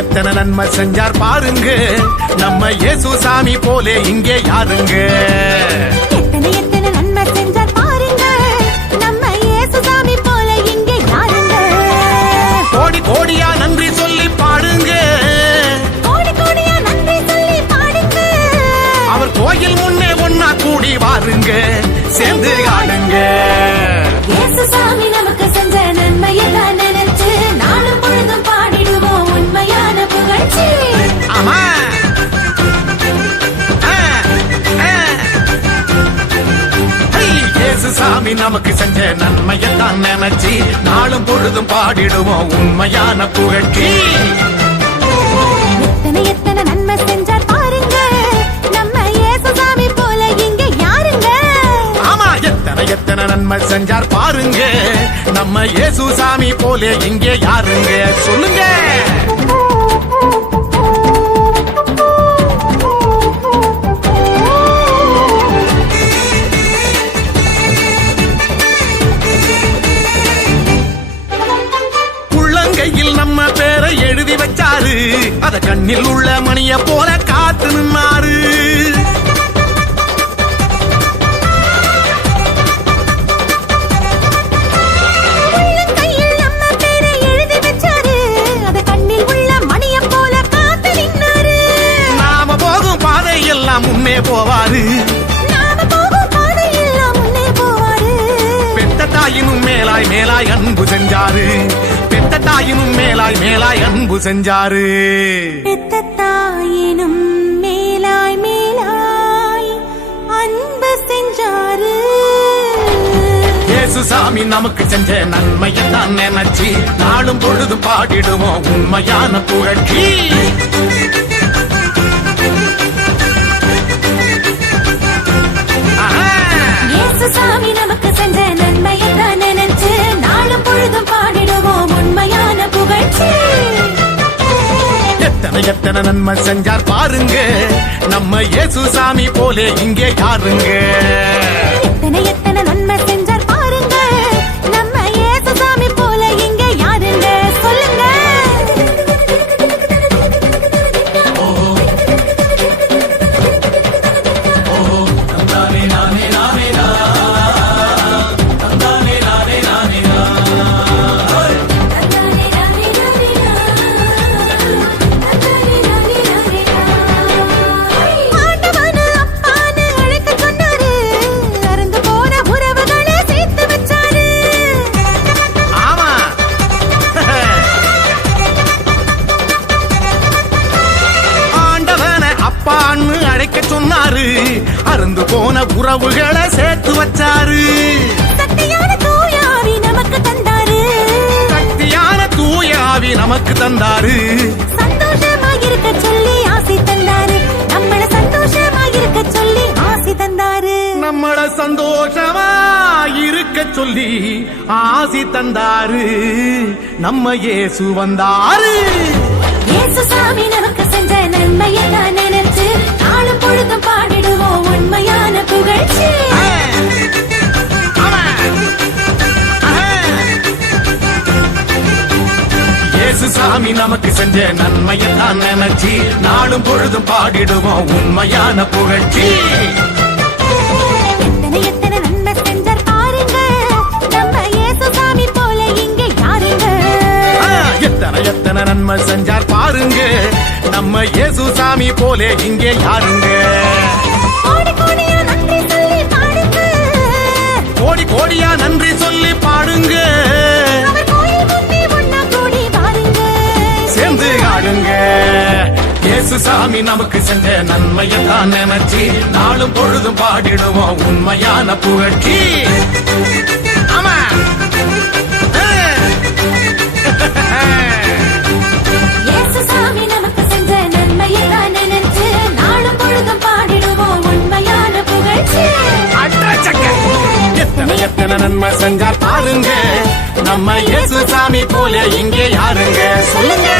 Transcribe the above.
எத்தனை நன்மை செஞ்சார் பாருங்க, நம்ம இயேசு சாமி போலே இங்கே யாருங்க. எத்தனை எத்தனை நன்மை செஞ்சார் பாருங்க, நம்ம இயேசு சாமி போல இங்கே யாருங்க. கோடி கோடியா நன்றி சொல்லி பாடுங்க, கோடி கோடியா நன்றி சொல்லி பாடுங்க. அவர் கோயில் முன்னே ஒன்னா கூடி வாருங்க, சேர்ந்து ஆடுங்க. இயேசு சாமி நமக்கு செஞ்ச நன்மையெல்லாம் நினைச்சு நாளும் பொழுதும் பாடிடுவோம் உண்மையான புகழ்ச்சி. ஆமா இயேசு சாமி நமக்கு செஞ்ச நன்மையெல்லாம் நினைச்சு நாளும் பொழுதும் பாடிடுவோம் உண்மையான புகழ்ச்சி. எத்தனை எத்தனை நன்மை செஞ்சார் பாருங்க, நம்ம இயேசு சாமி போல இங்கே யாருங்க. ஆமா எத்தனை எத்தனை நன்மை செஞ்சார் பாருங்க, நம்ம இயேசு சாமி போலே இங்கே யாருங்க. சொல்லுங்க. உள்ளங்கையில் நம்ம பேரை எழுதி வச்சாரு, அத கண்ணில் உள்ள மணிய போல காத்து நின்னாரு. உள்ளங்கையில் நம்ம பேரை எழுதி வச்சாரு, அத கண்ணில் உள்ள மணிய போல காத்து நின்னாரு. நாம போகும் பாதை எல்லாம் முன்னே போவாரு, நாம போகும் பாதையெல்லாம் முன்னே போவாரு. பெத்த தாயினும் மேலாய் மேலாய் அன்பு செஞ்சாரு, பெத்த தாயினும் மேலாய் மேலாய் அன்பு செஞ்சாரு. பெத்த தாயினும் மேலாய் மேலாய் அன்பு செஞ்சாரு. இயேசு சாமி நமக்கு செஞ்ச நன்மையெல்லாம் நினைச்சு நாளும் பொழுது பாடிடுவோம் உண்மையான புகழ்ச்சி. இயேசு சாமி நமக்கு செஞ்ச நன்மையெல்லாம் நினைச்சு நாளும் பொழுதும் பாடிடுவோம் உண்மையான புகழ்ச்சி. எத்தனை எத்தனை நன்மை செஞ்சார் பாருங்க, நம்ம இயேசு சாமி போலே இங்கே யாருங்க. எத்தனை எத்தனை நன்மை செஞ்சார் பாருங்க, நம்ம இயேசு சாமி போல இங்கே யாருங்க. சொல்லுங்க. ஆண்டவனு அப்பான்னு அழைக்க சொன்னாரு, அறுந்து போன உறவுகளை சேர்த்து வச்சாரு. ஆமா ஆண்டவனை அப்பான்னு அழைக்க சொன்னாரு, அருந்து போன உறவுகளை சேர்த்து வச்சாரு. சக்தியான தூயாவி நமக்கு தந்தாரு, சக்தியான தூயாவி நமக்கு தந்தாரு. சந்தோஷமாயிருக்க சொல்லி ஆசி தந்தாரு, நம்மள சந்தோஷமாயிருக்க சொல்லி ஆசி தந்தாரு. நம்மள சந்தோஷமா இருக்க சொல்லி ஆசி தந்தாரு. நம்ம இயேசு வந்தாரு. இயேசு சாமி நமக்கு செஞ்ச நன்மையெல்லாம் நினைச்சு நாளும் பொழுதும் பாடிடுவோம் உண்மையான புகழ்ச்சி. இயேசு சாமி நமக்கு செஞ்ச நன்மையெல்லாம் நினைச்சு நாளும் பொழுதும் பாடிடுவோம் உண்மையான புகழ்ச்சி. எத்தனை எத்தனை நன்மை செஞ்சார் பாருங்க, நம்ம இயேசு சாமி போல இங்கே யாருங்க. எத்தனை எத்தனை நன்மை செஞ்சார் பாருங்க, நம்ம இயேசு சாமி போலே இங்கே யாருங்க. கோடி கோடியா நன்றி சொல்லி பாடுங்க, கோடி கோடியா நன்றி சொல்லி பாடுங்க, அவர் கோயில் முன்னே ஒன்னா கூடி பாருங்க, சேர்ந்து ஆடுங்க. இயேசு சாமி நமக்கு செஞ்ச நன்மையெல்லாம் நினைச்சு நாளும் பொழுதும் பாடிடுவோம் உண்மையான புகழ்ச்சி. ஆமா இயேசு சாமி நமக்கு செஞ்ச நன்மையெல்லாம் நினைச்சு நாளும் பொழுதும் பாடிடுவோம் உண்மையான புகழ்ச்சி. எத்தனை எத்தனை நன்மை செஞ்சார் பாருங்க, நம்ம இயேசு சாமி போல இங்கே யாருங்க. சொல்லுங்க.